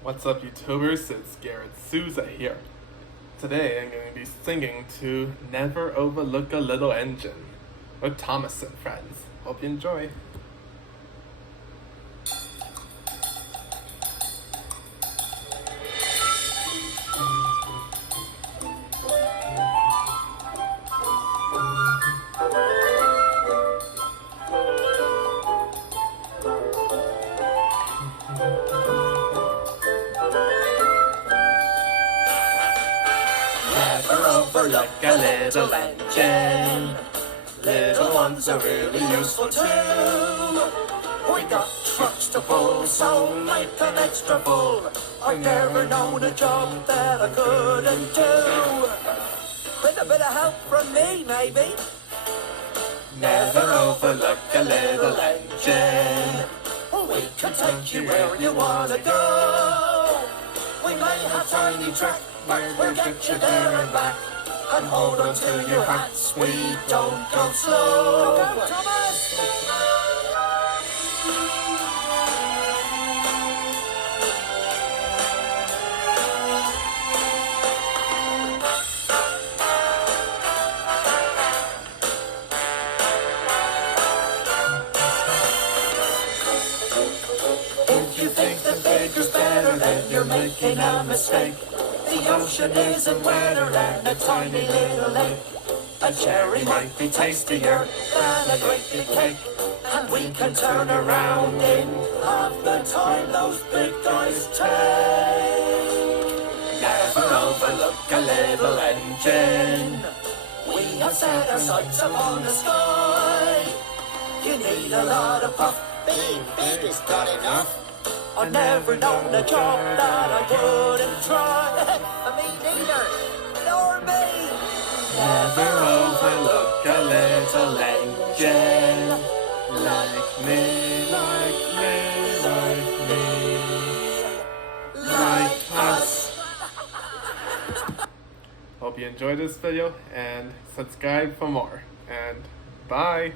What's up, YouTubers? It's Garrett Souza here. Today I'm going to be singing to Never Overlook a Little Engine with Thomas and Friends. Hope you enjoy. Never overlook a little engine. Little ones are really useful too. We got trucks to pull, so make them extra full. I've never known a job that I couldn't do. With a bit of help from me, maybe. Never overlook a little engine. We can take you where you wanna go. We may have tiny track, but we'll get you there and back. And hold on to your hats, we don't go slow. Go, Thomas! If you think the bigger's better, then you're making a mistake. The ocean isn't wetter than a tiny little lake. A cherry might be tastier than a great big cake. And we can turn around in half the time those big guys take. Never overlook a little engine. We have set our sights upon the sky. You need a lot of puff, being big is not enough. I've never known a job that I wouldn't try. Me neither, nor me. Never overlook a little engine. Like me, like me, like me, like us. Hope you enjoyed this video and subscribe for more. And bye.